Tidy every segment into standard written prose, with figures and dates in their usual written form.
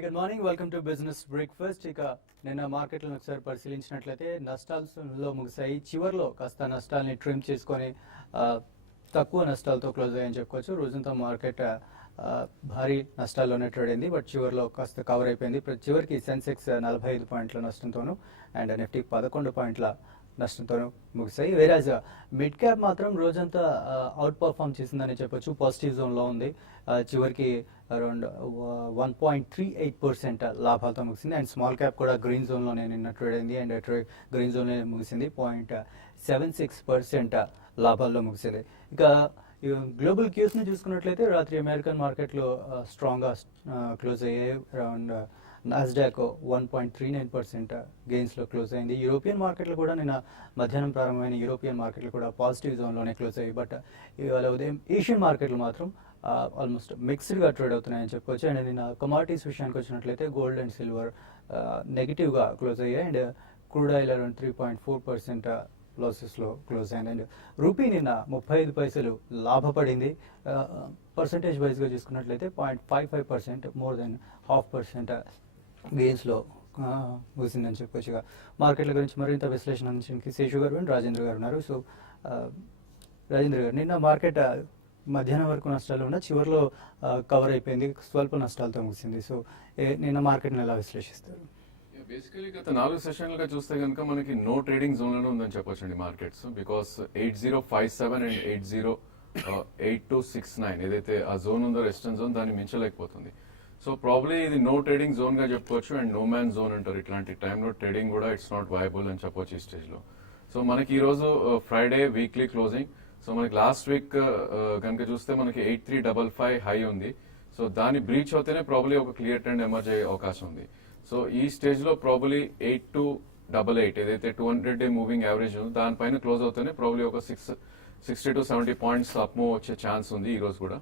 Very good morning. Welcome to business breakfast. ఇక నిన్న మార్కెట్లను ఒకసారి పరిశీలించినట్లయితే నష్టాల్లో ముగిశాయి. చివరిలో కాస్త నష్టాలని ట్రిమ్ చేసుకొని తక్కువ నష్టాలతో క్లోజ్ అయ్యని చెప్పుకోవచ్చు. రోజంతా మార్కెట్ భారీ నష్టాల్లోనే ట్రేడ్ అయింది, బట్ చివరిలో కాస్త కవర్ అయిపోయింది. చివరికి సెన్సెక్స్ 45 పాయింట్ల నష్టంతోనూ అండ్ నిఫ్టీ 11 పాయింట్ల నష్టంతోనూ ముగిశాయి. వేరాజ్ మిడ్ క్యాప్ మాత్రం రోజంతా అవుట్ పర్ఫామ్ చేసిందని చెప్పొచ్చు. పాజిటివ్ జోన్లో ఉంది. చివరికి అరౌండ్ 1.38% లాభాలతో ముగిసింది. అండ్ స్మాల్ క్యాప్ కూడా గ్రీన్ జోన్లోనే నిన్న ట్రేడ్ అయింది అండ్ గ్రీన్ జోన్లో ముగిసింది. 0.76% లాభాల్లో ముగిసింది. ఇక గ్లోబల్ క్యూస్ని చూసుకున్నట్లయితే రాత్రి అమెరికన్ మార్కెట్లో స్ట్రాంగ్గా క్లోజ్ అయ్యాయి. అరౌండ్ నాస్డాక్ 1.39% గెయిన్స్లో క్లోజ్ అయింది. యూరోపియన్ మార్కెట్లు కూడా నిన్న మధ్యాహ్నం ప్రారంభమైన యూరోపియన్ మార్కెట్లు కూడా పాజిటివ్ జోన్లోనే క్లోజ్ అయ్యాయి. బట్ ఇవాళ ఉదయం ఏషియన్ మార్కెట్లు మాత్రం ఆల్మోస్ట్ మిక్స్డ్గా ట్రేడ్ అవుతున్నాయని చెప్పుకోవచ్చు. అండ్ నిన్న కమాడిటీస్ విషయానికి వచ్చినట్లయితే గోల్డ్ అండ్ సిల్వర్ నెగిటివ్గా క్లోజ్ అయ్యాయి అండ్ క్రూడ్ ఆయిల్ అరౌండ్ 3.4% లాసెస్లో క్లోజ్ అయింది. అండ్ రూపీ నిన్న 35 పైసలు లాభపడింది. పర్సంటేజ్ వైజ్గా చూసుకున్నట్లయితే 0.55%, మోర్ దెన్ 0.5% గెయిన్స్లో ముగిసిందని చెప్పొచ్చు. మార్కెట్ల గురించి మరింత విశ్లేషణ అందించడానికి శేషు గారు అండ్ రాజేంద్ర గారు ఉన్నారు. సో రాజేంద్ర గారు, నిన్న మార్కెట్ మధ్యాహ్నం వరకు నష్టాలు ఉన్న చివరిలో కవర్ అయిపోయింది, స్వల్ప నష్టాలతో ముగిసింది. సో నిన్న మార్కెట్ని ఎలా విశ్లేషిస్తారు? బేసికలీ గత 4 సెషన్లుగా చూస్తే కనుక మనకి నో ట్రేడింగ్ జోన్ లోనే ఉందని చెప్పొచ్చండి మార్కెట్స్. బికాస్ 8057 అండ్ 8269 ఏదైతే ఆ జోన్ ఉందో వెస్టర్న్ జోన్ దాన్ని మించలేకపోతుంది. సో ప్రాబ్లీ ఇది నో ట్రేడింగ్ జోన్ గా చెప్పుకోవచ్చు అండ్ నో మ్యాన్ జోన్ అంటారు. ఇట్లాంటి టైంలో ట్రేడింగ్ కూడా ఇట్స్ నాట్ వయబుల్ అని చెప్పొచ్చు ఈ స్టేజ్ లో. సో మనకి ఈ రోజు ఫ్రైడే వీక్లీ క్లోజింగ్. సో మనకి లాస్ట్ వీక్ కనుక చూస్తే మనకి 8355 హై ఉంది. సో దాన్ని బ్రీచ్ అవుతేనే ప్రాబ్లీ ఒక క్లియర్ ట్రెండ్ ఎమర్జ్ అయ్యే అవకాశం ఉంది. సో ఈ స్టేజ్ లో ప్రాబ్లీ 8288 ఏదైతే 200-డే మూవింగ్ యావరేజ్ ఉందో దానిపైన క్లోజ్ అవుతేనే ప్రాబ్లీ ఒక 60 to 70 పాయింట్స్ అప్ మూవ్ వచ్చే ఛాన్స్ ఉంది ఈ రోజు కూడా.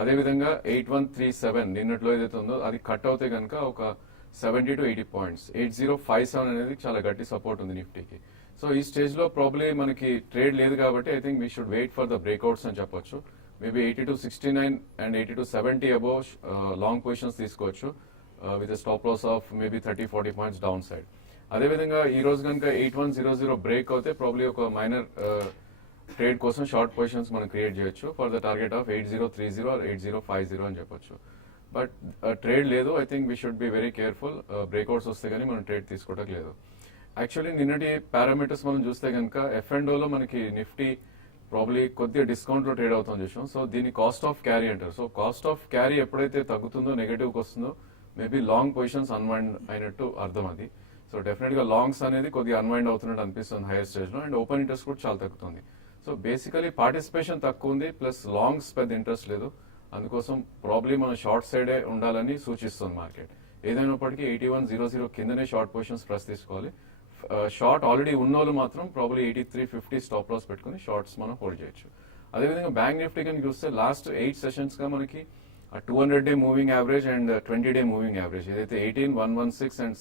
అదేవిధంగా 8137 నిన్నట్లో ఏదైతే ఉందో అది కట్ అవుతే కనుక ఒక 70 to 80 పాయింట్స్. 8057 అనేది చాలా గట్టి సపోర్ట్ ఉంది నిఫ్టీకి. సో ఈ స్టేజ్ లో ప్రాబ్లీ మనకి ట్రేడ్ లేదు కాబట్టి I think we should wait for the breakouts అని చెప్పొచ్చు. Maybe 8269 and 8270 above long positions తీసుకోవచ్చు with stop loss of maybe 30-40 points downside. అదేవిధంగా ఈ రోజు కనుక 8100 బ్రేక్ అవుతే ప్రాబ్లీ ఒక మైనర్ ట్రేడ్ కోసం షార్ట్ పొజిషన్స్ మనం క్రియేట్ చేయొచ్చు for the target of 8030 or 8050 అని చెప్పొచ్చు. బట్ ట్రేడ్ లేదు. I think we should be very careful. Breakouts వస్తే కానీ మనం ట్రేడ్ తీసుకోవడం లేదు. యాక్చువల్లీ నిన్నటి పారామీటర్స్ మనం చూస్తే కనుక F&Oలో మనకి నిఫ్టీ ప్రాబ్లీ కొద్దిగా డిస్కౌంట్ లో ట్రేడ్ అవుతుంది చూసాం. సో దీన్ని కాస్ట్ ఆఫ్ క్యారీ అంటారు. సో కాస్ట్ ఆఫ్ క్యారీ ఎప్పుడైతే తగ్గుతుందో నెగటివ్కి వస్తుందో మేబీ లాంగ్ పొజిషన్స్ అన్వైండ్ అయినట్టు అర్థం అది. సో డెఫినెట్ గా లాంగ్స్ అనేది కొద్దిగా అన్వైండ్ అవుతున్నట్టు అనిపిస్తుంది హైయర్ స్టేజ్ లో అండ్ ఓపెన్ ఇంట్రెస్ట్ కూడా చాలా తగ్గుతుంది. సో బేసికలీ పార్టిసిపేషన్ తక్కువ ఉంది ప్లస్ లాంగ్స్ పెద్ద ఇంట్రెస్ట్ లేదు. అందుకోసం ప్రాబ్లీ మనం షార్ట్ సైడే ఉండాలని సూచిస్తుంది మార్కెట్. ఏదైనప్పటికీ 8100 కిందనే షార్ట్ పొజిషన్స్ ప్రెస్ తీసుకోవాలి. షార్ట్ ఆల్రెడీ ఉన్నోళ్ళు మాత్రం ప్రాబ్లీ 8350 స్టాప్ లాస్ పెట్టుకుని షార్ట్స్ మనం హోల్డ్ చేయొచ్చు. అదేవిధంగా బ్యాంక్ నిఫ్టీ కనుక చూస్తే లాస్ట్ 8 సెషన్స్ గా మనకి 200-డే మూవింగ్ యావరేజ్ అండ్ 20-డే మూవింగ్ యావరేజ్ ఏదైతే 18116 అండ్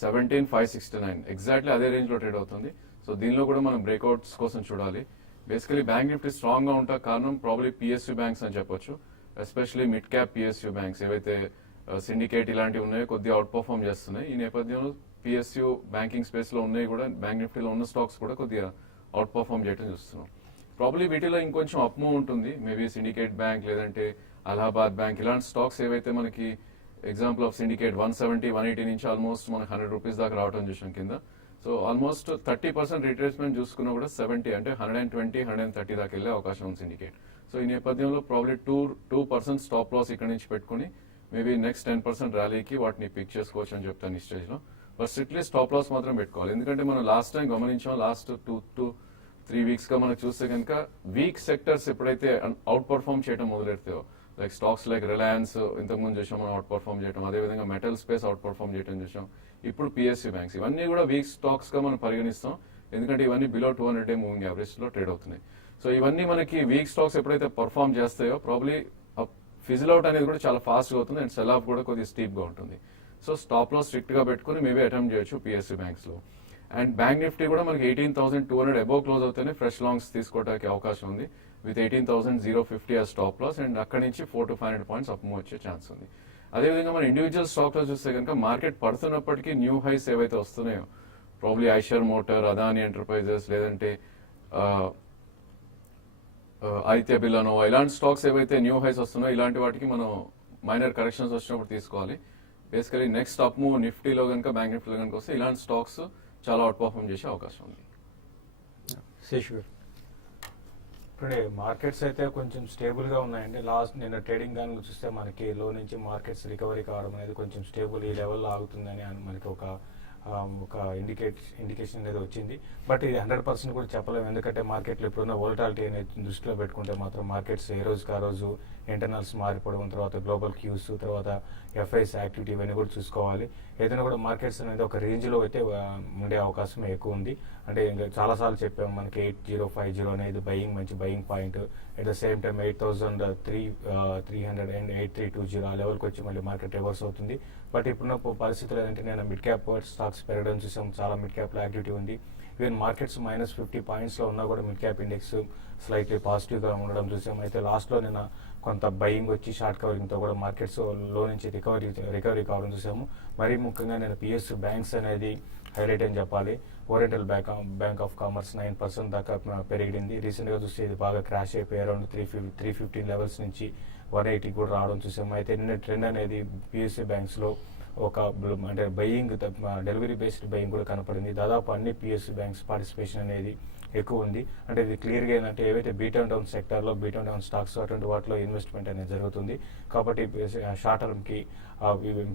17569 ఎగ్జాక్ట్లీ అదే రేంజ్ లో ట్రేడ్ అవుతుంది. సో దీనిలో కూడా మనం బ్రేక్అవుట్స్ కోసం చూడాలి. బేసికలీ బ్యాంక్ నిఫ్టీ స్ట్రాంగ్ గా ఉంటా కారణం ప్రాబ్లీ పిఎస్యూ బ్యాంక్స్ అని చెప్పొచ్చు. Especially mid cap PSU banks ఏవైతే సిండికేట్ ఇలాంటివి ఉన్నాయో కొద్దిగా అవుట్ పర్ఫార్మ్ చేస్తున్నాయి. ఈ నేపథ్యంలో పిఎస్యూ బ్యాంకింగ్ స్పేస్ లో ఉన్నాయి కూడా బ్యాంక్ నిఫ్టీలో ఉన్న స్టాక్స్ కూడా కొద్దిగా అవుట్ పర్ఫార్మ్ చేయడం చూస్తున్నాం. ప్రాబ్లీ వీటిలో ఇంకొంచెం అప్ మూవ్ ఉంటుంది. మేబీ సిండికేట్ బ్యాంక్ లేదంటే అలహాబాద్ బ్యాంక్ ఇలాంటి స్టాక్స్ ఏవైతే మనకి ఎగ్జాంపుల్ ఆఫ్ సిండికేట్ 170-180 నుంచి ఆల్మోస్ట్ మనకి ₹100 దాకా రావడం చూసాం కింద. సో ఆల్మోస్ట్ 30% రిట్రేస్మెంట్ చూసుకున్నా కూడా 70 అంటే 120-130 దాకా వెళ్ళే అవకాశం ఉంది సిండికేట్. సో ఈ నేపథ్యంలో ప్రాబ్లీ 2% స్టాప్ లాస్ ఇక్కడ నుంచి పెట్టుకుని మేబీ నెక్స్ట్ 10% ర్యాలీకి వాటిని పిక్ చేసుకోవచ్చు అని చెప్తాను ఈ స్టేజ్ లో. బట్ స్ట్రిక్ట్లీ స్టాప్ లాస్ మాత్రం పెట్టుకోవాలి. ఎందుకంటే మనం లాస్ట్ టైం గమనించాం లాస్ట్ 2-3 వీక్స్ గా మనకు చూస్తే కనుక వీక్ సెక్టర్స్ ఎప్పుడైతే అవుట్ పర్ఫార్మ్ చేయడం మొదలెడతాయో లైక్ స్టాక్స్ లైక్ రిలయన్స్ ఇంతకుముందు చూసాం మనం అవుట్ పర్ఫార్మ్ చేయడం, అదేవిధంగా మెటల్ స్పేస్ అవుట్ పర్ఫార్మ్ చేయడం చూసాం. ఇప్పుడు పిఎస్యూ బ్యాంక్స్ ఇవన్నీ కూడా వీక్ స్టాక్స్ గా మనం పరిగణిస్తాం. ఎందుకంటే ఇవన్నీ బిలో 200-డే మూవింగ్ యావరేజ్ లో ట్రేడ్ అవుతున్నాయి. సో ఇవన్నీ మనకి వీక్ స్టాక్స్ ఎప్పుడైతే పర్ఫార్మ్ చేస్తాయో ప్రాబ్లీ ఫిజిల్ అవుట్ అనేది కూడా చాలా ఫాస్ట్ గా అవుతుంది అండ్ సెల్ ఆఫ్ కూడా కొద్దిగా స్టీప్ గా ఉంటుంది. సో స్టాప్ లాస్ స్ట్రిక్ట్ గా పెట్టుకుని మేబీ అటెంప్ట్ చేయొచ్చు పిఎస్యూ బ్యాంక్స్ లో. అండ్ బ్యాంక్ నిఫ్టీ కూడా మనకి 18,200 అబోవ్ క్లోజ్ అవుతేనే ఫ్రెష్ లాంగ్స్ తీసుకోవడానికి అవకాశం ఉంది విత్ 18,050 స్టాప్ లాస్ అండ్ అక్కడి నుంచి 400-500 పాయింట్స్ అప్ మూవ్ వచ్చే ఛాన్స్ ఉంది. అదేవిధంగా మన ఇండివిజువల్ స్టాక్ లో చూస్తే కనుక మార్కెట్ పడుతున్నప్పటికీ న్యూ హైస్ ఏవైతే వస్తున్నాయో, probably Eicher motor, Adani enterprises, లేదంటే ఆదిత్య బిర్లా, ఇలాంటి స్టాక్స్ ఏవైతే న్యూ హైస్ వస్తున్నాయో ఇలాంటి వాటికి మనం మైనర్ కరెక్షన్స్ వచ్చినప్పుడు తీసుకోవాలి. బేసికలీ నెక్స్ట్ అప్ మూవ్ నిఫ్టీలో కనుక బ్యాంక్ నిఫ్టీలో కనుక వస్తే ఇలాంటి స్టాక్స్ చాలా అవుట్ పర్ఫార్మ్ చేసే అవకాశం ఉంది. శేషు ఇప్పుడే మార్కెట్స్ అయితే కొంచెం స్టేబుల్ గా ఉన్నాయండి. నిన్న ట్రేడింగ్ కనుక చూస్తే మనకి లో నుంచి మార్కెట్స్ రికవరీ కావడం అనేది కొంచెం స్టేబుల్ ఈ లెవెల్లో ఆగుతుందని మనకి ఒక ఇండికేషన్ అనేది వచ్చింది. బట్ ఇది 100% కూడా చెప్పలేము, ఎందుకంటే మార్కెట్లో ఇప్పుడున్న వోలటాలిటీ అనేది దృష్టిలో పెట్టుకుంటే మాత్రం మార్కెట్స్ ఏ రోజుకి ఆ రోజు ఇంటర్నల్స్ మారిపోవడం, తర్వాత గ్లోబల్ క్యూస్, తర్వాత ఎఫ్ఐస్ యాక్టివిటీ ఇవన్నీ కూడా చూసుకోవాలి. ఏదైనా కూడా మార్కెట్స్ అనేది ఒక రేంజ్లో అయితే ఉండే అవకాశం ఎక్కువ ఉంది. అంటే ఇంకా చాలాసార్లు చెప్పాము, మనకి 8050 అనేది మంచి buying point. At the same time 8300 and 8320 ఆ లెవెల్కి వచ్చి మళ్ళీ మార్కెట్ రివర్స్ అవుతుంది. బట్ ఇప్పుడున్న పరిస్థితులు ఏంటంటే నేను మిడ్ క్యాప్ స్టాక్స్ పెరగడం చూసాం, చాలా మిడ్ క్యాప్లో యాక్టివిటీ ఉంది. ఈవెన్ మార్కెట్స్ -50 పాయింట్స్లో ఉన్నా కూడా మిడ్ క్యాప్ ఇండెక్స్ స్లైట్లీ పాజిటివ్గా ఉండడం చూసాం. అయితే లాస్ట్లో నిన్న కొంత బయింగ్ వచ్చి షార్ట్ కవరింగ్తో కూడా మార్కెట్స్ లో నుంచి రికవరీ కావడం చూసాము. మరీ ముఖ్యంగా నేను పిఎస్యు బ్యాంక్స్ అనేది హైలైట్ అని చెప్పాలి. ఓరియంటల్ బ్యాంక్ ఆఫ్ కామర్స్ 9% దాకా పెరిగింది. రీసెంట్గా చూస్తే ఇది బాగా క్రాష్ అయిపోయి అరౌండ్ 315 లెవెల్స్ నుంచి 180 కూడా రావడం చూసాము. అయితే నిన్న ట్రెండ్ అనేది పిఎస్యు బ్యాంక్స్లో ఒక అంటే బయింగ్ డెలివరీ బేస్డ్ బయింగ్ కూడా కనపడింది. దాదాపు అన్ని పిఎస్యు బ్యాంక్స్ పార్టిసిపేషన్ అనేది ఎక్కువ ఉంది. అంటే ఇది క్లియర్గా ఏంటంటే ఏవైతే బీట్ అండ్ డౌన్ సెక్టార్లో బీట్ అండ్ డౌన్ స్టాక్స్ అటువంటి వాటిలో ఇన్వెస్ట్మెంట్ అనేది జరుగుతుంది. కాబట్టి షార్ట్ టర్మ్కి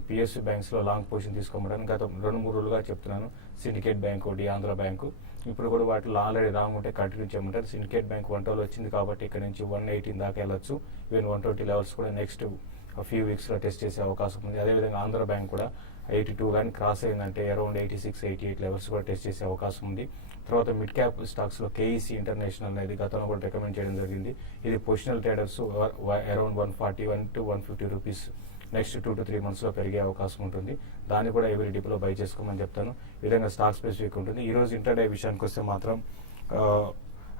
పిఎస్యు బ్యాంక్స్లో లాంగ్ పొజిషన్ తీసుకోమని గత 2-3 రోజులుగా చెప్తున్నాను. సిండికేట్ బ్యాంక్ ఒకటి, ఆంధ్ర బ్యాంకు, ఇప్పుడు కూడా వాటిలో ఆల్రెడీ రాంగ్ ఉంటే కంటిన్యూ చేయమంటారు. సిండికేట్ బ్యాంక్ 112 వచ్చింది కాబట్టి ఇక్కడ నుంచి 118 దాకా వెళ్ళొచ్చు. ఈవెన్ 120 లెవెల్స్ కూడా నెక్స్ట్ ఫ్యూ వీక్స్లో టెస్ట్ చేసే అవకాశం ఉంది. అదేవిధంగా ఆంధ్ర బ్యాంక్ కూడా 82 కానీ క్రాస్ అయిందంటే అరౌండ్ 86-88 లెవెల్స్ కూడా టెస్ట్ చేసే అవకాశం ఉంది. తర్వాత మిడ్ క్యాప్ స్టాక్స్లో కేఈసీ ఇంటర్నేషనల్ అనేది గతంలో కూడా రికమెండ్ చేయడం జరిగింది. ఇది positional traders around 141 to 150 rupees next 2 to 3 మంత్స్లో పెరిగే అవకాశం ఉంటుంది. దాన్ని కూడా ఎవరి డిప్లో బై చేసుకోమని చెప్తాను. ఈ విధంగా స్టాక్ స్పెసిఫిక్ ఉంటుంది. ఈరోజు ఇంటర్డే విషయానికి వస్తే మాత్రం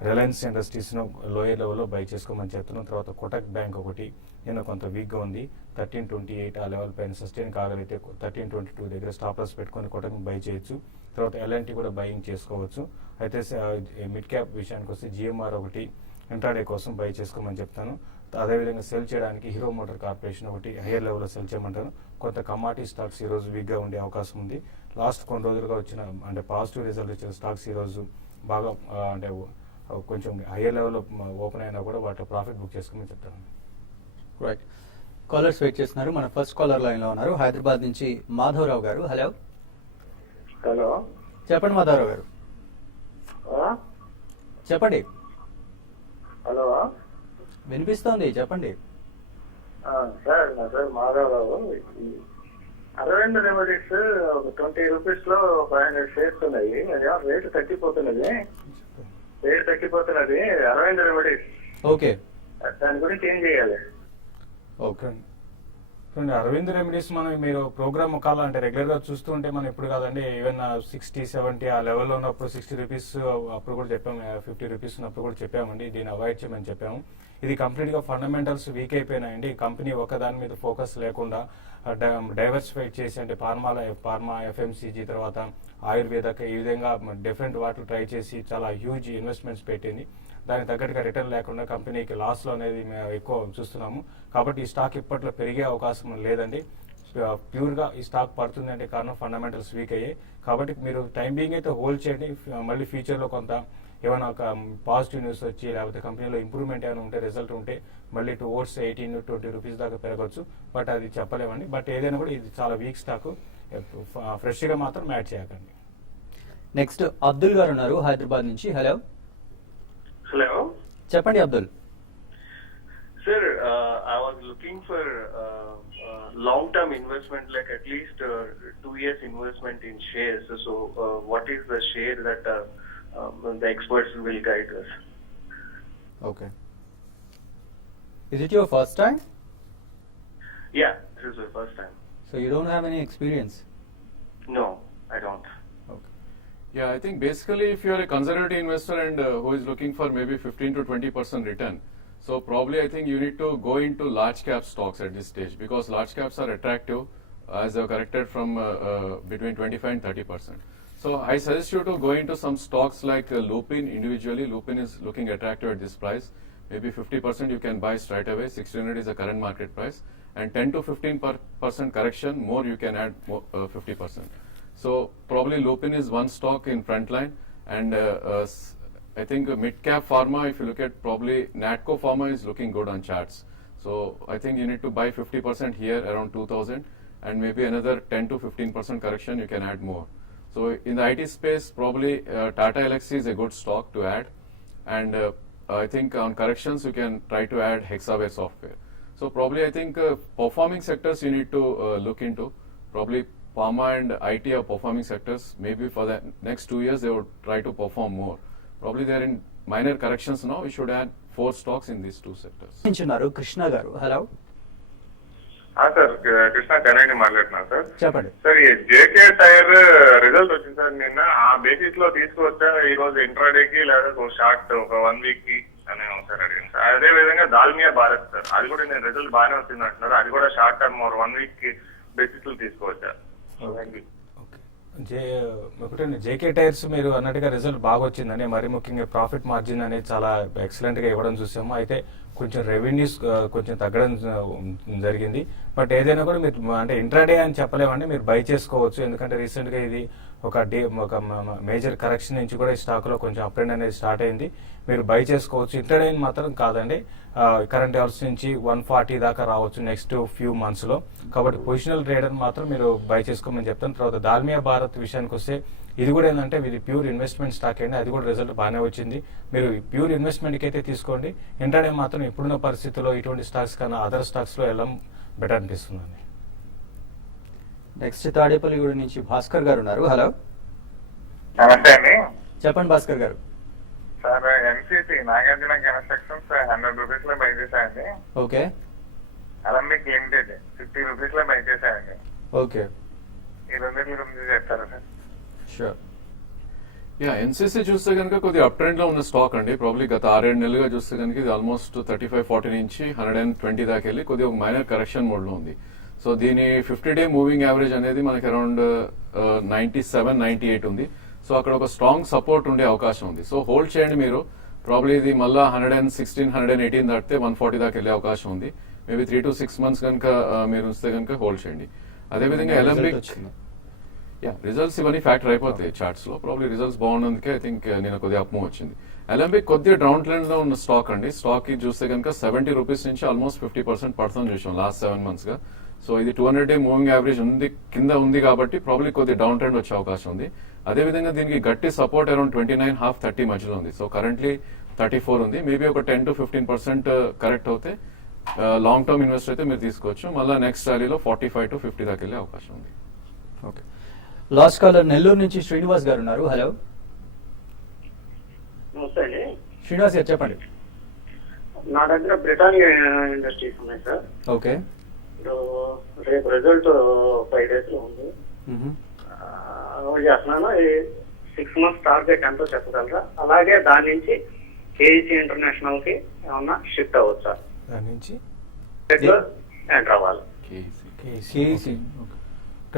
రిలయన్స్ ఇండస్ట్రీస్ను లోయర్ లెవెల్లో బై చేసుకోమని చెప్తున్నాను. తర్వాత కోటక్ బ్యాంక్ ఒకటి నిన్న కొంత వీక్గా ఉంది. 1328 ఆ లెవెల్ పైన సస్టైన్ కాగలిగితే 1322 దగ్గర స్టాప్ లాస్ పెట్టుకొని కోటక్ బై చేయొచ్చు. తర్వాత ఎల్ఎన్టీ కూడా బయింగ్ చేసుకోవచ్చు. అయితే మిడ్ క్యాప్ విషయానికి వస్తే జిఎంఆర్ ఒకటి ఇంట్రాడే కోసం బై చేసుకోమని చెప్తాను. అదేవిధంగా సెల్ చేయడానికి హీరో మోటార్ కార్పొరేషన్ ఒకటి హైయర్ లెవెల్లో సెల్ చేయమంటాను. కొంత కమాడిటీ స్టాక్స్ ఈరోజు వీక్గా ఉండే అవకాశం ఉంది. లాస్ట్ కొన్ని రోజులుగా వచ్చిన అంటే పాజిటివ్ రిజల్ట్ వచ్చిన స్టాక్స్ ఈరోజు బాగా అంటే కొంచెం హైయర్ లెవెల్లో ఓపెన్ అయినా కూడా వాటి ప్రాఫిట్ బుక్ చేసుకోమని చెప్తాను. రైట్, కాలర్స్ వెయిట్ చేస్తున్నారు. మన ఫస్ట్ కాలర్ లైన్లో ఉన్నారు, హైదరాబాద్ నుంచి మాధవరావు గారు. హలో హలో, చెప్పండి మాధవరావు గారు, చెప్పండి. హలో వినిపిస్తోంది, చెప్పండి. సార్ నా పేరు మాధవరావు. అరవింద్ రెమెడీస్ ఒక 20 రూపీస్ లో 500 షేర్స్ ఉన్నాయి. అదేమో రేటు తగ్గిపోతున్నది అరవింద్ రెమెడీస్. ఓకే, దాని గురించి ఏం చేయాలి? ఓకే. చూడండి, అరవింద్ రెమెడీస్ మీరు ప్రోగ్రామ్ కాల్ అంటే రెగ్యులర్గా చూస్తూ ఉంటే మనం ఇప్పుడు కాదండి, ఈవెన్ 60-70 ఆ లెవెల్లో ఉన్నప్పుడు 60 రూపీస్ అప్పుడు కూడా చెప్పాము, 50 రూపీస్ ఉన్నప్పుడు కూడా చెప్పామండి. దీన్ని అవాయిడ్ చేయమని చెప్పాము. ఇది కంప్లీట్గా ఫండమెంటల్స్ వీక్ అయిపోయినాయండి. కంపెనీ ఒక దాని మీద ఫోకస్ లేకుండా డైవర్సిఫై చేసి అంటే ఫార్మా, ఎఫ్ఎంసీజీ, తర్వాత ఆయుర్వేదక, ఈ విధంగా డిఫరెంట్ వాటిని ట్రై చేసి చాలా హ్యూజ్ ఇన్వెస్ట్మెంట్స్ పెట్టింది. దానికి తగ్గట్టుగా రిటర్న్ లేకుండా కంపెనీకి లాస్లో అనేది మేము ఎక్కువ చూస్తున్నాము. కాబట్టి ఈ స్టాక్ ఇప్పట్లో పెరిగే అవకాశం లేదండి. ప్యూర్గా ఈ స్టాక్ పడుతుంది అంటే కారణం ఫండమెంటల్స్ వీక్ అయ్యాయి. కాబట్టి మీరు టైం బీయింగ్ అయితే హోల్డ్ చేయండి. మళ్ళీ ఫ్యూచర్లో కొంత ఏమైనా ఒక పాజిటివ్ న్యూస్ వచ్చి లేకపోతే కంపెనీలో ఇంప్రూవ్మెంట్ ఏమైనా ఉంటే, రిజల్ట్ ఉంటే మళ్ళీ టువర్డ్స్ 18-20 రూపీస్ దాకా పెరగచ్చు. బట్ అది చెప్పలేమండి. బట్ ఏదైనా కూడా ఇది చాలా వీక్ స్టాక్, ఫ్రెష్గా మాత్రం యాడ్ చేయకండి. నెక్స్ట్ అబ్దుల్ గారు ఉన్నారు హైదరాబాద్ నుంచి. హలో హలో, చెప్పండి Abdul. Sir, I was looking for long-term investment, like at least 2 years investment in shares. So, what is the share that the experts will guide us? Okay. Is it your first time? Yeah, this is the first time. So you don't have any experience? No, I don't. Okay. Yeah, I think basically if you are a conservative investor and who is looking for maybe 15 to 20% return, So probably I think you need to go into large cap stocks at this stage because large caps are attractive as they have corrected from between 25 and 30%. So I suggest you to go into some stocks like Lupin individually. Lupin is looking attractive at this price. Maybe 50% you can buy straight away. 1600 is the current market price. And 10 to 15% correction, more you can add 50%. So probably Lupin is one stock in frontline. And I think mid-cap pharma, if you look at probably Natco Pharma is looking good on charts. So I think you need to buy 50% here around 2000 and maybe another 10 to 15% correction you can add more. So in the IT space, probably Tata Elxsi is a good stock to add. And I think on corrections, you can try to add Hexaware Software. So probably I think performing sectors you need to look into. Probably pharma and IT are performing sectors. Maybe for the next 2 years, they would try to perform more. Probably they're in minor corrections now. We should add 4 stocks in these 2 sectors. నించున్నారు కృష్ణ గారు. Hello sir Krishna చెన్నైని మాట్లాడుతున్నా sir. చెప్పండి. Sir ఈ JK tyre result వచ్చింది sir నిన్న. ఆ basis లో తీసుకొచ్చా ఈ రోజు ఇంట్రాడే కి లేదా షార్ట్ ఒక 1 వీక్ కి అని ఒకసారి అడిగాను సార్. అదే విధంగా దాల్మియా భారత్ సార్, అది కూడా నేను రిజల్ట్ బాగానే వచ్చింది అంటున్నారు. అది కూడా షార్ట్ టర్మ్ 1 వీక్ కి బేసిస్ లో తీసుకోవచ్చా? ఒకటే జేకే టైర్స్ మీరు అన్నట్టుగా రిజల్ట్ బాగా వచ్చిందని, మరి ముఖ్యంగా ప్రాఫిట్ మార్జిన్ అనేది చాలా ఎక్సలెంట్ గా ఇవ్వడం చూసాము. అయితే కొంచెం రెవెన్యూస్ కొంచెం తగ్గడం జరిగింది. బట్ ఏదైనా కూడా మీరు అంటే ఇంట్రాడే అని చెప్పలేమండి, మీరు బై చేసుకోవచ్చు. ఎందుకంటే రీసెంట్ గా ఇది ఒక మేజర్ కరెక్షన్ నుంచి కూడా ఈ స్టాక్ లో కొంచెం అప్ ట్రెండ్ అనేది స్టార్ట్ అయింది. మీరు బై చేసుకోవచ్చు. ఇంట్రాడే మాత్రం కాదండి, కరెంట్ అవర్స్ నుంచి 140 దాకా రావచ్చు నెక్స్ట్ ఫ్యూ మంత్స్ లో. కాబట్టి పొజిషనల్ ట్రేడర్ మాత్రం మీరు బై చేసుకోమని చెప్తాను. తర్వాత దాల్మియా భారత్ విషయానికి వస్తే ఇది కూడా ఏంటంటే ఇది ప్యూర్ ఇన్వెస్ట్మెంట్ స్టాక్ అండి. అది కూడా రిజల్ట్ బాగానే వచ్చింది. మీరు ప్యూర్ ఇన్వెస్ట్మెంట్ కి అయితే తీసుకోండి. ఇంట్రాడే మాత్రం ఇప్పుడున్న పరిస్థితుల్లో ఇటువంటి స్టాక్స్ కన్నా అదర్ స్టాక్స్ లో వెళ్ళడం బెటర్ అనిపిస్తుందండి. నెక్స్ట్ తాడేపల్లిగూడ నుంచి భాస్కర్ గారు ఉన్నారు. హలో నమస్తే అండి చెప్పండి భాస్కర్ గారు. Sir. MCC Nagarjuna constructions 100 rupees లో బై చేశాయండి. ఓకే అలంబిక్ లిమిటెడ్ 50 రూపీస్ లో బై చేశాయండి. ఓకే ఈ రెండింటి గురించి చెప్తారా సార్? షూర్. యా, ఎన్సీసీ చూస్తే కనుక కొద్దిగా అప్ ట్రెండ్ లో ఉన్న స్టాక్ అండి. ప్రాబ్లీ గత 6-7 నెలలుగా చూస్తే కనుక ఇది ఆల్మోస్ట్ 35-40 నుంచి 120 దాకా వెళ్ళి కొద్దిగా ఒక మైనర్ కరెక్షన్ మోడ్ లో ఉంది. సో దీని 50-డే మూవింగ్ యావరేజ్ అనేది మనకి అరౌండ్ 97-98 ఉంది. సో అక్కడ ఒక స్ట్రాంగ్ సపోర్ట్ ఉండే అవకాశం ఉంది. సో హోల్డ్ చేయండి మీరు. ప్రాబ్లీ ఇది మళ్ళా 116-118 దాటితే 140 దాకా వెళ్ళే అవకాశం ఉంది. మేబీ 3 to 6 months కనుక మీరు ఉంచితే కనుక హోల్డ్ చేయండి. అదేవిధంగా ఎలంబిక్ రిజల్ట్స్ ఇవన్నీ ఫ్యాక్టర్ అయిపోతాయి చార్ట్స్ లో. ప్రాబ్లీ రిజల్ట్స్ బాగున్నందుకే ఐ థింక్ నేను కొద్దిగా అప్మూవ్ వచ్చింది. ఎలంబిక్ కొద్దిగా డౌన్ ట్రెండ్ లో ఉన్న స్టాక్ అండి. స్టాక్ ఇది చూస్తే కనుక 70 రూపీస్ నుంచి ఆల్మోస్ట్ 50% పడుతుంది చూసాం లాస్ట్ 7 months గా. సో ఇది 200-డే మూవింగ్ యావరేజ్ ఉంది కింద ఉంది కాబట్టి ప్రాబ్లీ కొద్దిగా డౌన్ ట్రెండ్ వచ్చే అవకాశం ఉంది. అదేవిధంగా దీనికి గట్టి సపోర్ట్ అరౌండ్ 29.5-30 మధ్యలో ఉంది. సో కరెంట్లీ 34 ఉంది. మేబీ ఒక 10 to 15% కరెక్ట్ అవుతే లాంగ్ టర్మ్ ఇన్వెస్టర్ అయితే మీరు తీసుకోవచ్చు. మళ్ళీ నెక్స్ట్ ర్యాలీలో 45 to 50 దాకా వెళ్ళే అవకాశం ఉంది. ఓకే. లాస్ట్ కాలర్ నెల్లూరు నుంచి శ్రీనివాస్ గారు ఉన్నారు. హలో నమస్తే అండి. శ్రీనివాస్ గారు చెప్పండి. నా దగ్గర బ్రిటానియా ఇండస్ట్రీస్ ఉన్నాయి సార్. ఓకే. ఇప్పుడు రేపు రిజల్ట్ 5 days లో ఉంది. చేస్తున్నాను. 6 months టార్గెట్ ఎంతో చెప్పగలరా? అలాగే దాని నుంచి కేఈసీ ఇంటర్నేషనల్ కి ఏమన్నా షిఫ్ట్ అవ్వచ్చు సార్? దాని నుంచి ఎంటర్ అవ్వాలి. కేఈసీ.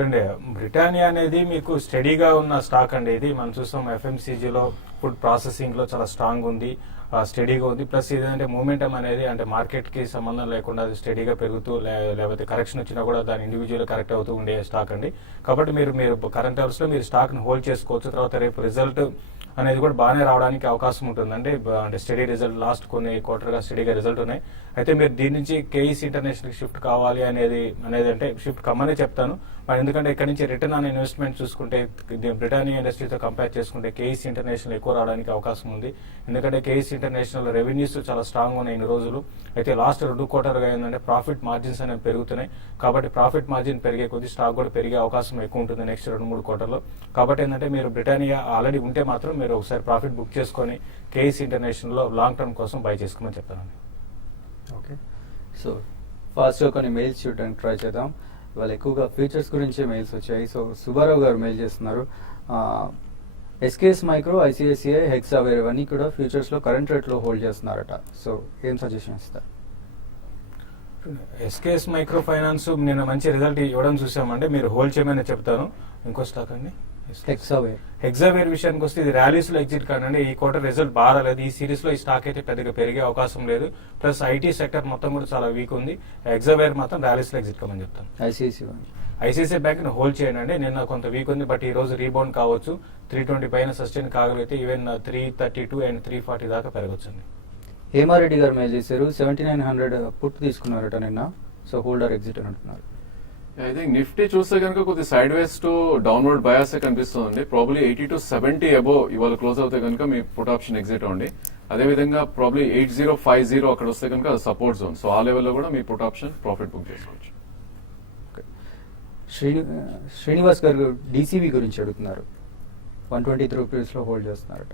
అంటే బ్రిటానియా అనేది మీకు స్టడీగా ఉన్న స్టాక్ అండి. ఇది మనం చూస్తాం ఎఫ్ఎంసీజీలో ఫుడ్ ప్రాసెసింగ్ లో చాలా స్ట్రాంగ్ ఉంది, స్టడీగా ఉంది. ప్లస్ ఏదంటే మూమెంటం అనేది అంటే మార్కెట్ కి సంబంధం లేకుండా అది స్టడీగా పెరుగుతూ లేకపోతే కరెక్షన్ వచ్చినా కూడా దాని ఇండివిజువల్ కరెక్ట్ అవుతూ ఉండే స్టాక్ అండి. కాబట్టి మీరు కరెంట్ అవర్స్ లో మీరు స్టాక్ ని హోల్డ్ చేసుకోవచ్చు. తర్వాత రేపు రిజల్ట్ అనేది కూడా బాగానే రావడానికి అవకాశం ఉంటుందండి. అంటే స్టడీ రిజల్ట్ లాస్ట్ కొన్ని క్వార్టర్ గా స్టడీగా రిజల్ట్ ఉన్నాయి. అయితే మీరు దీని నుంచి కేఈసీ ఇంటర్నేషనల్ షిఫ్ట్ కావాలి అనేది అంటే షిఫ్ట్ కమ్మని చెప్తాను. ఎందుకంటే ఇక్కడ నుంచి రిటర్న్ ఆన్ ఇన్వెస్ట్మెంట్ చూసుకుంటే బ్రిటానియా ఇండస్ట్రీతో కంపేర్ చేసుకుంటే కేఈసీ ఇంటర్నేషనల్ ఎక్కువ రావడానికి అవకాశం ఉంది. ఎందుకంటే కేఈసీ ఇంటర్నేషనల్ రెవెన్యూస్ చాలా స్ట్రాంగ్ ఉన్నాయి ఇన్ని రోజులు. అయితే లాస్ట్ 2 quarters ఏంటంటే ప్రాఫిట్ మార్జిన్స్ అనేవి పెరుగుతున్నాయి. కాబట్టి ప్రాఫిట్ మార్జిన్ పెరిగే కొద్ది స్టాక్ కూడా పెరిగే అవకాశం ఎక్కువ ఉంటుంది నెక్స్ట్ 2-3 quarters. కాబట్టి ఏంటంటే మీరు బ్రిటానియా ఆల్రెడీ ఉంటే మాత్రం మీరు ఒకసారి ప్రాఫిట్ బుక్ చేసుకొని కేఈసీ ఇంటర్నేషనల్ లో లాంగ్ టర్మ్ కోసం బై చేసుకోమని చెప్తానండి. ఓకే. సో ఫాస్ట్గా కొన్ని మెయిల్స్ చూడడానికి ట్రై చేద్దాం. ఇవాళ ఎక్కువగా ఫ్యూచర్స్ గురించే మెయిల్స్ వచ్చాయి. సో సుబ్బారావు గారు మెయిల్ చేస్తున్నారు. ఎస్కేఎస్ మైక్రో, ఐసిఐసిఐ, హెక్సావేర్ ఇవన్నీ కూడా ఫ్యూచర్స్లో కరెంట్ రేట్లో హోల్డ్ చేస్తున్నారట. సో ఏం సజెషన్ ఇస్తారు? ఎస్కేఎస్ మైక్రో ఫైనాన్స్ నిన్న మంచి రిజల్ట్ ఇవ్వడం చూసామంటే మీరు హోల్డ్ చేయమని చెప్తాను. ఇంకో స్టాక్ అండి హెక్సావేర్. హెక్సావేర్ విషయానికి వస్తే ఇది ర్యాలీస్ లో ఎగ్జిట్ కాదండి. ఈ క్వార్టర్ రిజల్ట్ బాగా రాలేదు. ఈ సిరీస్ లో ఈ స్టాక్ అయితే పెద్దగా పెరిగే అవకాశం లేదు. ప్లస్ ఐటీ సెక్టర్ మొత్తం కూడా చాలా వీక్ ఉంది. హెక్సావేర్ మాత్రం ర్యాలీస్ లో ఎగ్జిట్ కామని చెప్తాను. ఐసిఐసిఐ బ్యాంక్ ని హోల్డ్ చేయండి అండి. నిన్న కొంత వీక్ ఉంది, బట్ ఈ రోజు రీబౌండ్ కావచ్చు. 320 పైన సస్టైన్ కాగలిగితే ఈవెన్ 332 అండ్ 340 దాకా పెరగచ్చు అండి. హేమారెడ్డి గారు మెయిల్ చేశారు, 7900 పుట్ తీసుకున్నారట నిన్న. సో హోల్డర్ ఎగ్జిట్ అని అంటున్నారు. ఐ థింక్ నిఫ్టీ చూస్తే కనుక కొద్ది side ways to downward bias కనిపిస్తుంది. ప్రాబ్లీ 80 to 70 అబోవ్ ఇవాళ క్లోజ్ అవుతే కనుక మీ పుట్ ఆప్షన్ ఎగ్జిట్ అవ్వండి. అదేవిధంగా ప్రాబ్లీ 8050 అక్కడ వస్తే కనుక అది సపోర్ట్ జోన్. సో ఆ లెవెల్లో కూడా me put option profit book చేసుకోవచ్చు. శ్రీనివాస్ గారు డీసీబీ గురించి అడుగుతున్నారు. 123 రూపీస్లో హోల్డ్ చేస్తున్నారట.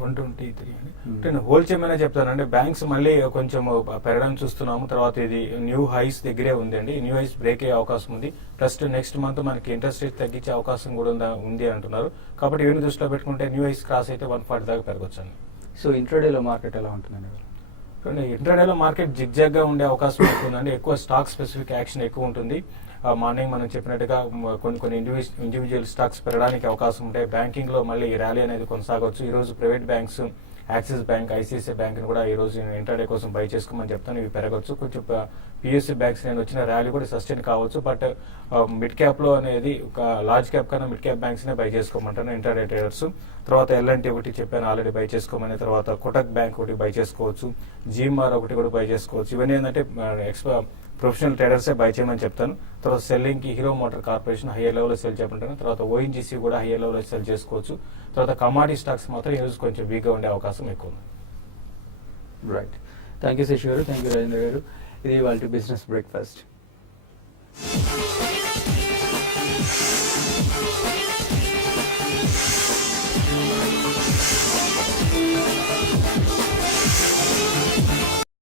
123 అంటే హోల్డ్ చేయమనే చెప్తానండి. బ్యాంక్స్ మళ్ళీ కొంచెం పెరగడం చూస్తున్నాము. తర్వాత ఇది న్యూ హైస్ దగ్గరే ఉందండి. న్యూ హైస్ బ్రేక్ అయ్యే అవకాశం ఉంది. ప్లస్ నెక్స్ట్ మంత్ మనకి ఇంట్రెస్ట్ రేట్ తగ్గించే అవకాశం కూడా ఉంది అంటున్నారు. కాబట్టి ఇవన్నీ దృష్టిలో పెట్టుకుంటే న్యూ హైస్ క్రాస్ అయితే 140 దాకా పెరగొచ్చండి. సో ఇంట్రాడేలో మార్కెట్ ఎలా ఉంటుందండి? ఇంట్రాడేలో మార్కెట్ జిగ్జాగ్ గా ఉండే అవకాశం ఎక్కువ ఉందండి. ఎక్కువ స్టాక్ స్పెసిఫిక్ యాక్షన్ ఎక్కువ ఉంటుంది. మార్నింగ్ మనం చెప్పినట్టుగా కొన్ని ఇండివిజువల్ స్టాక్స్ పెరగడానికి అవకాశం ఉంటాయి. బ్యాంకింగ్ లో మళ్ళీ ర్యాలీ అనేది కొనసాగవచ్చు. ఈ రోజు private banks, axis bank, ICICI bank కూడా ఈ రోజు ఇంట్రాడే కోసం బై చేసుకోమని చెప్తాను. ఇవి పెరగచ్చు. కొంచెం పిఎస్సి బ్యాంక్స్ నేను వచ్చిన ర్యాలీ కూడా సస్టైన్ కావచ్చు. బట్ మిడ్ క్యాప్ లో అనేది ఒక లార్జ్ క్యాప్ కన్నా మిడ్ క్యాప్ బ్యాంక్స్ నే బై చేసుకోమంటాను ఇంట్రాడే ట్రేడర్స్. తర్వాత ఎల్ఎన్టీ ఒకటి చెప్పాను ఆల్రెడీ బై చేసుకోమని. తర్వాత కోటక్ బ్యాంక్ ఒకటి బై చేసుకోవచ్చు. జిఎంఆర్ ఒకటి కూడా బై చేసుకోవచ్చు. ఇవన్నీ ఏంటంటే ప్రొఫెషనల్ ట్రేడర్సే బై చేయమని చెప్తాను. తర్వాత సెల్లింగ్ కి hero motor corporation higher level లో సెల్ చేయమంటాను. తర్వాత ఓఎన్జీసీ కూడా హైయర్ లెవెల్ లో సెల్ చేసుకోవచ్చు. తర్వాత కమాడిటీ స్టాక్స్ మాత్రం ఈ రోజు కొంచెం వీక్ గా ఉండే అవకాశం ఎక్కువ ఉంది. రైట్. థ్యాంక్ యూ శశి గారు, థ్యాంక్ యూ రాజేంద్ర గారు. ఇది వాళ్ళ బిజినెస్ బ్రేక్ఫాస్ట్.